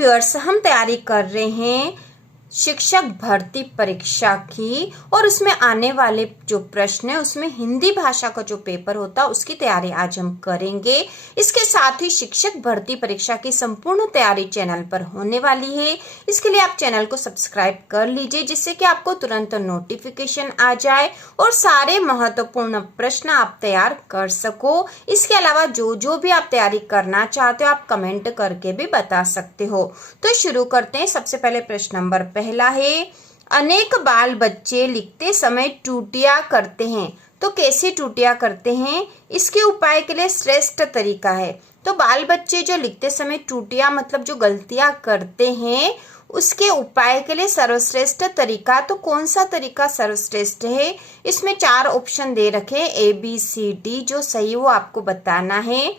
Viewers, हम तैयारी कर रहे हैं शिक्षक भर्ती परीक्षा की, और उसमें आने वाले जो प्रश्न है उसमें हिंदी भाषा का जो पेपर होता है उसकी तैयारी आज हम करेंगे। इसके साथ ही शिक्षक भर्ती परीक्षा की संपूर्ण तैयारी चैनल पर होने वाली है। इसके लिए आप चैनल को सब्सक्राइब कर लीजिए, जिससे कि आपको तुरंत नोटिफिकेशन आ जाए और सारे महत्वपूर्ण प्रश्न आप तैयार कर सको। इसके अलावा जो भी आप तैयारी करना चाहते हो आप कमेंट करके भी बता सकते हो। तो शुरू करते हैं। सबसे पहले प्रश्न नंबर पहला है, अनेक बाल बच्चे लिखते समय त्रुटियां करते हैं, तो कैसी त्रुटियां करते हैं, इसके उपाय के लिए श्रेष्ठ तरीका है। तो बाल बच्चे जो लिखते समय त्रुटियां मतलब जो गलतियां करते हैं उसके उपाय के लिए सर्वश्रेष्ठ तरीका, तो कौन सा तरीका सर्वश्रेष्ठ है? इसमें 4 ऑप्शन दे रखे ABCD, जो सही वो आपको बताना है।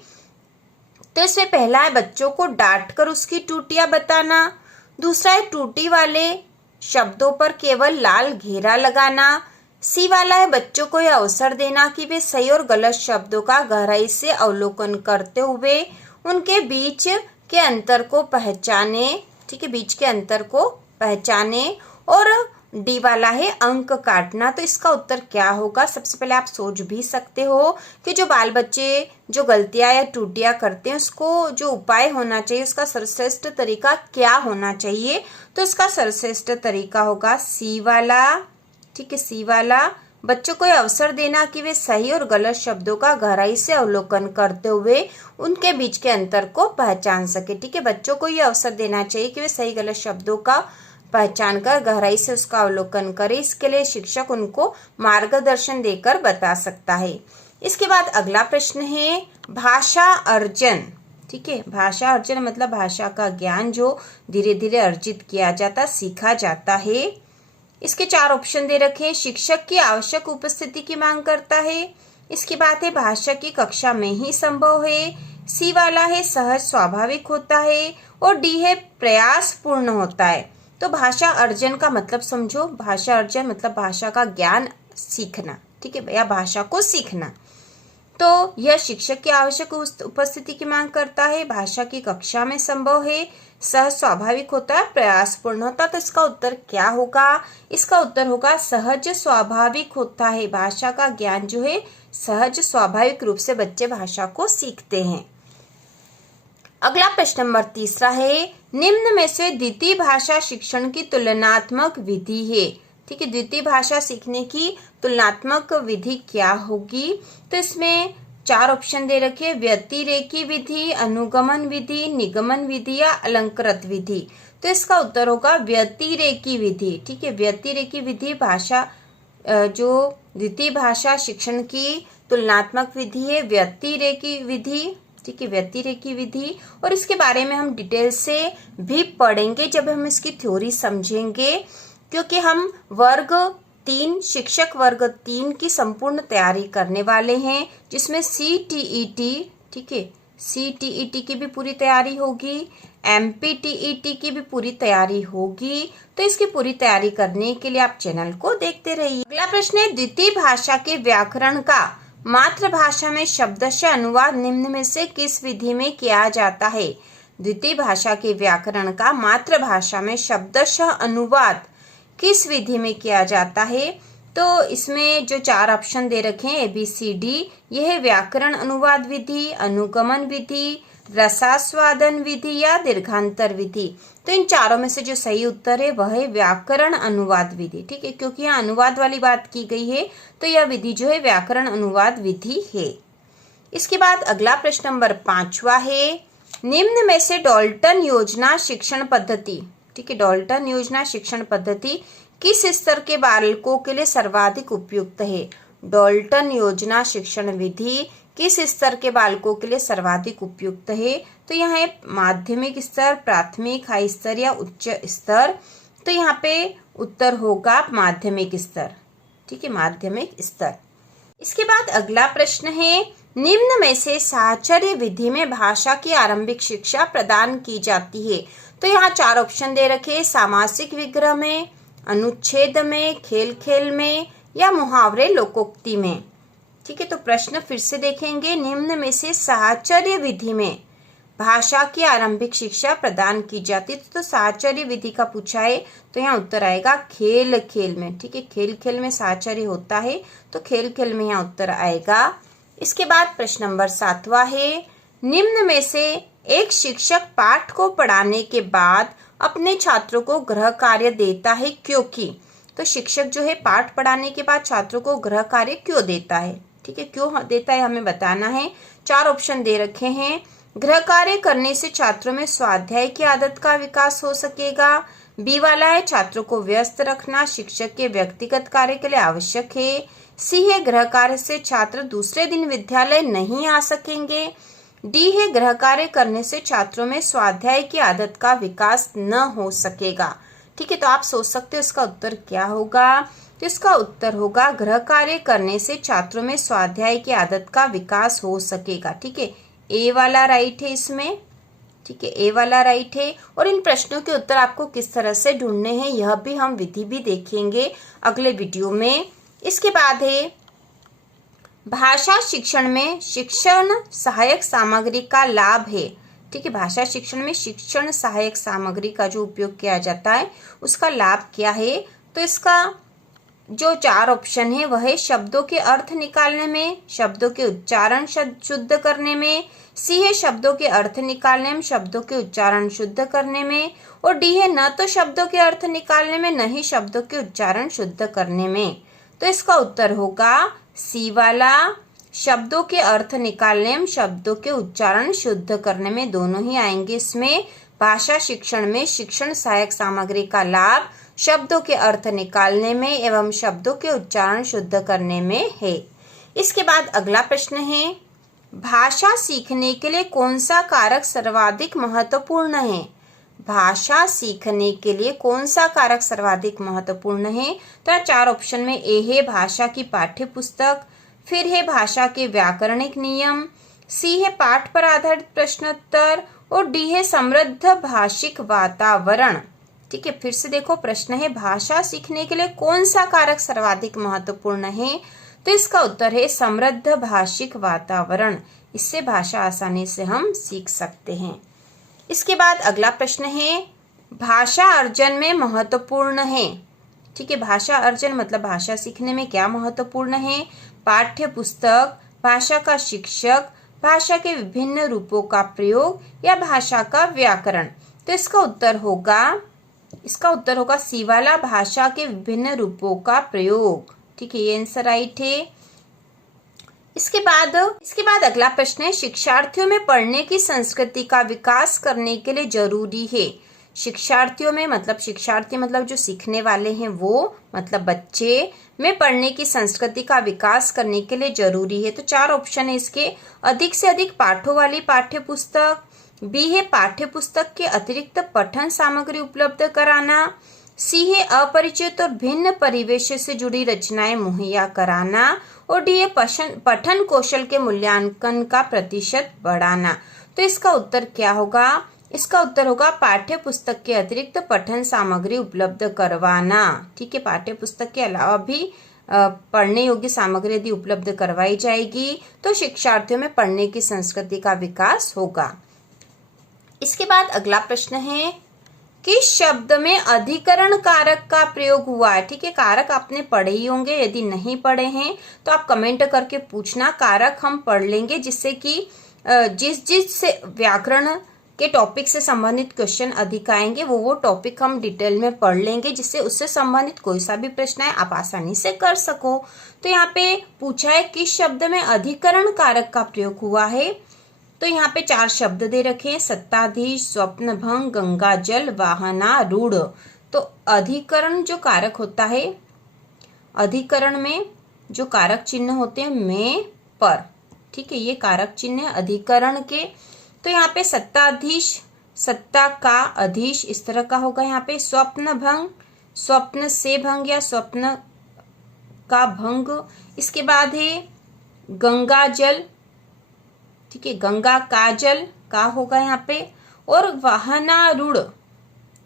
तो इसमें पहला है बच्चों को डांट कर उसकी त्रुटियां बताना, दूसरा है त्रुटि वाले शब्दों पर केवल लाल घेरा लगाना, सी वाला है बच्चों को यह अवसर देना कि वे सही और गलत शब्दों का गहराई से अवलोकन करते हुए उनके बीच के अंतर को पहचाने, ठीक है, बीच के अंतर को पहचाने, और डी वाला है अंक काटना। तो इसका उत्तर क्या होगा? सबसे पहले आप सोच भी सकते हो कि जो बाल बच्चे जो गलतियां या त्रुटियां करते हैं उसको जो उपाय होना चाहिए, उसका सर्वश्रेष्ठ तरीका क्या होना चाहिए? तो इसका सर्वश्रेष्ठ तरीका होगा सी वाला, ठीक है, सी वाला, बच्चों को यह अवसर देना कि वे सही और गलत शब्दों का गहराई से अवलोकन करते हुए उनके बीच के अंतर को पहचान सके। ठीक है, बच्चों को यह अवसर देना चाहिए कि वे सही गलत शब्दों का पहचान कर गहराई से उसका अवलोकन करे। इसके लिए शिक्षक उनको मार्गदर्शन देकर बता सकता है। इसके बाद अगला प्रश्न है भाषा अर्जन। ठीक है, भाषा अर्जन मतलब भाषा का ज्ञान जो धीरे धीरे अर्जित किया जाता, सीखा जाता है। इसके 4 ऑप्शन दे रखे। शिक्षक की आवश्यक उपस्थिति की मांग करता है, इसकी बात है भाषा की कक्षा में ही संभव है, सी वाला है सहज स्वाभाविक होता है, और डी है प्रयास पूर्ण होता है। तो भाषा अर्जन का मतलब समझो, भाषा अर्जन मतलब भाषा का ज्ञान सीखना, ठीक है, या भाषा को सीखना। तो यह शिक्षक की आवश्यक उपस्थिति की मांग करता है, भाषा की कक्षा में संभव है, सहज स्वाभाविक होता है, प्रयासपूर्ण होता है। तो इसका उत्तर क्या होगा? इसका उत्तर होगा सहज स्वाभाविक होता है। भाषा का ज्ञान जो है सहज स्वाभाविक रूप से बच्चे भाषा को सीखते हैं। अगला प्रश्न नंबर 3 है, निम्न में से द्वितीय भाषा शिक्षण की तुलनात्मक विधि है। ठीक है, द्वितीय भाषा सीखने की तुलनात्मक विधि क्या होगी? तो इसमें 4 ऑप्शन दे रखे, व्यतिरेकी विधि, अनुगमन विधि, निगमन विधि या अलंकृत विधि। तो इसका उत्तर होगा व्यतिरेकी विधि। ठीक है, व्यतिरेकी विधि भाषा जो द्वितीय भाषा शिक्षण की तुलनात्मक विधि है, व्यतिरेकी विधि। ठीक है, व्यतिरेकी विधि, और इसके बारे में हम डिटेल से भी पढ़ेंगे जब हम इसकी थ्योरी समझेंगे, क्योंकि हम वर्ग 3 शिक्षक वर्ग 3 की संपूर्ण तैयारी करने वाले हैं, जिसमें CTET, ठीक है, CTET की भी पूरी तैयारी होगी, MPTET की भी पूरी तैयारी होगी। तो इसकी पूरी तैयारी करने के लिए आप चैनल को देखते रहिए। अगला प्रश्न है, द्वितीय भाषा के व्याकरण का मातृभाषा में शब्दशः अनुवाद निम्न में से किस विधि में किया जाता है? द्वितीय भाषा के व्याकरण का मातृभाषा में शब्दशः अनुवाद किस विधि में किया जाता है? तो इसमें जो 4 ऑप्शन दे रखे हैं ABCD, यह है व्याकरण अनुवाद विधि, अनुगमन विधि, रसास्वादन विधि या दीर्घांतर विधि। तो इन चारों में से जो सही उत्तर है वह है व्याकरण अनुवाद विधि। ठीक है, क्योंकि यहाँ अनुवाद वाली बात की गई है, तो यह विधि जो है व्याकरण अनुवाद विधि है। इसके बाद अगला प्रश्न नंबर 5वां है, निम्न में से डाल्टन योजना शिक्षण पद्धति, ठीक है, डाल्टन योजना शिक्षण पद्धति किस स्तर के बालकों के लिए सर्वाधिक उपयुक्त है? डाल्टन योजना शिक्षण विधि किस स्तर के बालकों के लिए सर्वाधिक उपयुक्त है? तो यहाँ है माध्यमिक स्तर, प्राथमिक, हाई स्तर या उच्च स्तर। तो यहाँ पे उत्तर होगा माध्यमिक स्तर। ठीक है, माध्यमिक स्तर। इसके बाद अगला प्रश्न है, निम्न में से साहचर्य विधि में भाषा की आरंभिक शिक्षा प्रदान की जाती है? तो यहाँ 4 ऑप्शन दे रखे, सामासिक विग्रह में, अनुच्छेद में, खेल खेल में या मुहावरे लोकोक्ति में। ठीक है, तो प्रश्न फिर से देखेंगे, निम्न में से साहचर्य विधि में भाषा की आरंभिक शिक्षा प्रदान की जाती। तो साहचर्य विधि का पूछा है तो यहाँ उत्तर आएगा खेल खेल में। ठीक है, खेल खेल में साहचर्य होता है तो खेल खेल में यहाँ उत्तर आएगा। इसके बाद प्रश्न नंबर 7वां है, निम्न में से एक शिक्षक पाठ को पढ़ाने के बाद अपने छात्रों को गृह कार्य देता है क्योंकि। तो शिक्षक जो है पाठ पढ़ाने के बाद छात्रों को गृह कार्य क्यों देता है। ठीक है, क्यों देता है हमें बताना है। 4 ऑप्शन दे रखे हैं। गृह कार्य करने से छात्रों में स्वाध्याय की आदत का विकास हो सकेगा। बी वाला है छात्रों को व्यस्त रखना शिक्षक के व्यक्तिगत कार्य के लिए आवश्यक है। सी है गृह कार्य से छात्र दूसरे दिन विद्यालय नहीं आ सकेंगे। डी है गृह कार्य करने से छात्रों में स्वाध्याय की आदत का विकास न हो सकेगा। ठीक है, तो आप सोच सकते हो इसका उत्तर क्या होगा। तो इसका उत्तर होगा गृह कार्य करने से छात्रों में स्वाध्याय की आदत का विकास हो सकेगा। ठीक है, ए वाला राइट है इसमें। ठीक है, ए वाला राइट है। और इन प्रश्नों के उत्तर आपको किस तरह से ढूंढने हैं यह भी हम विधि भी देखेंगे अगले वीडियो में। इसके बाद है भाषा शिक्षण में शिक्षण सहायक सामग्री का लाभ है। ठीक है, भाषा शिक्षण में शिक्षण सहायक सामग्री का जो उपयोग किया जाता है उसका लाभ क्या है। तो इसका जो 4 ऑप्शन है वह है शब्दों के अर्थ निकालने में, शब्दों के उच्चारण शुद्ध करने में, सी है शब्दों के अर्थ निकालने में, शब्दों के उच्चारण शुद्ध करने में, और डी है न तो शब्दों के अर्थ निकालने में न ही शब्दों के उच्चारण शुद्ध करने में। तो इसका उत्तर होगा सी वाला, शब्दों के अर्थ निकालने में, शब्दों के उच्चारण शुद्ध करने में, दोनों ही आएंगे इसमें। भाषा शिक्षण में शिक्षण सहायक सामग्री का लाभ शब्दों के अर्थ निकालने में एवं शब्दों के उच्चारण शुद्ध करने में है। इसके बाद अगला प्रश्न है, भाषा सीखने के लिए कौन सा कारक सर्वाधिक महत्वपूर्ण है। भाषा सीखने के लिए कौन सा कारक सर्वाधिक महत्वपूर्ण है। तो 4 ऑप्शन में ए है भाषा की पाठ्य पुस्तक, फिर है भाषा के व्याकरणिक नियम, सी है पाठ पर आधारित प्रश्नोत्तर, और डी है समृद्ध भाषिक वातावरण। ठीक है, फिर से देखो प्रश्न है भाषा सीखने के लिए कौन सा कारक सर्वाधिक महत्वपूर्ण है। तो इसका उत्तर है समृद्ध भाषिक वातावरण। इससे भाषा आसानी से हम सीख सकते हैं। इसके बाद अगला प्रश्न है भाषा अर्जन में महत्वपूर्ण है। ठीक है, भाषा अर्जन मतलब भाषा सीखने में क्या महत्वपूर्ण है। पाठ्य पुस्तक, भाषा का शिक्षक, भाषा के विभिन्न रूपों का प्रयोग या भाषा का व्याकरण। तो इसका उत्तर होगा सी वाला, भाषा के विभिन्न रूपों का प्रयोग। ठीक है, ये आंसर राइट है। इसके बाद अगला प्रश्न है शिक्षार्थियों में पढ़ने की संस्कृति का विकास करने के लिए जरूरी है। शिक्षार्थियों में मतलब शिक्षार्थी मतलब जो सीखने वाले हैं वो मतलब बच्चे में पढ़ने की संस्कृति का विकास करने के लिए जरूरी है। तो 4 ऑप्शन है इसके, अधिक से अधिक पाठों वाली पाठ्य पुस्तक, बी है पाठ्य पुस्तक के अतिरिक्त पठन सामग्री उपलब्ध कराना, सी है अपरिचित और भिन्न परिवेश से जुड़ी रचनाएं मुहैया कराना, और डी है पठन कौशल के मूल्यांकन का प्रतिशत बढ़ाना। तो इसका उत्तर क्या होगा। इसका उत्तर होगा पाठ्य पुस्तक के अतिरिक्त पठन सामग्री उपलब्ध करवाना। ठीक है, पाठ्य पुस्तक के अलावा भी पढ़ने योग्य सामग्री यदि उपलब्ध करवाई जाएगी तो शिक्षार्थियों में पढ़ने की संस्कृति का विकास होगा। इसके बाद अगला प्रश्न है किस शब्द में अधिकरण कारक का प्रयोग हुआ है। ठीक है, कारक आपने पढ़े ही होंगे, यदि नहीं पढ़े हैं तो आप कमेंट करके पूछना। कारक हम पढ़ लेंगे जिससे कि जिस से व्याकरण के टॉपिक से संबंधित क्वेश्चन अधिक आएंगे वो टॉपिक हम डिटेल में पढ़ लेंगे, जिससे उससे संबंधित कोई सा भी प्रश्न है आप आसानी से कर सको। तो यहाँ पे पूछा है किस शब्द में अधिकरण कारक का प्रयोग हुआ है। तो यहाँ पे 4 शब्द दे रखे हैं, सत्ताधीश, स्वप्नभंग, गंगाजल, वाहनारूढ़। तो अधिकरण जो कारक होता है, अधिकरण में जो कारक चिन्ह होते हैं में, पर। ठीक है, ये कारक चिन्ह है अधिकरण के। तो यहाँ पे सत्ताधीश, सत्ता का अधीश इस तरह का होगा। यहाँ पे स्वप्नभंग, स्वप्न से भंग या स्वप्न का भंग। इसके बाद है गंगाजल। ठीक है, गंगा का जल का होगा यहाँ पे। और वाहनारूढ़,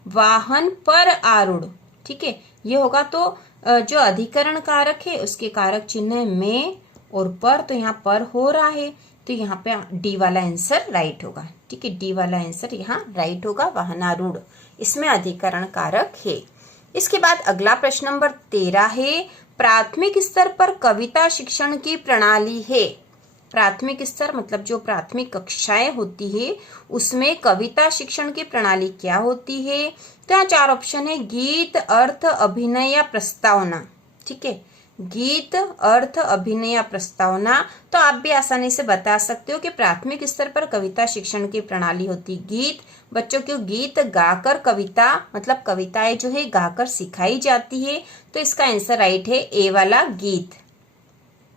वाहन पर आरूढ़। ठीक है, ये होगा। तो जो अधिकरण कारक है उसके कारक चिन्ह में और पर, तो यहाँ पर हो रहा है। तो यहाँ पे डी वाला आंसर राइट होगा। ठीक है, डी वाला आंसर यहाँ राइट होगा, वाहनारूढ़ इसमें अधिकरण कारक है। इसके बाद अगला प्रश्न नंबर 13 है, प्राथमिक स्तर पर कविता शिक्षण की प्रणाली है। प्राथमिक स्तर मतलब जो प्राथमिक कक्षाएं होती है उसमें कविता शिक्षण की प्रणाली क्या होती है। तो यहाँ 4 ऑप्शन है, गीत, अर्थ, अभिनय या प्रस्तावना। ठीक है, गीत, अर्थ, अभिनय या प्रस्तावना। तो आप भी आसानी से बता सकते हो कि प्राथमिक स्तर पर कविता शिक्षण की प्रणाली होती गीत। बच्चों को गीत गाकर कविता मतलब कविताएं जो है गाकर सिखाई जाती है। तो इसका आंसर राइट है ए वाला गीत।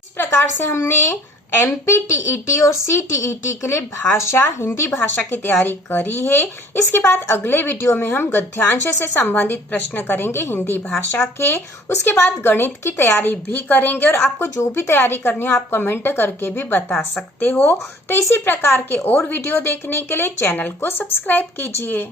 इस प्रकार से हमने MPTET और CTET के लिए भाषा, हिंदी भाषा की तैयारी करी है। इसके बाद अगले वीडियो में हम गद्यांश से संबंधित प्रश्न करेंगे हिंदी भाषा के। उसके बाद गणित की तैयारी भी करेंगे और आपको जो भी तैयारी करनी हो आप कमेंट करके भी बता सकते हो। तो इसी प्रकार के और वीडियो देखने के लिए चैनल को सब्सक्राइब कीजिए।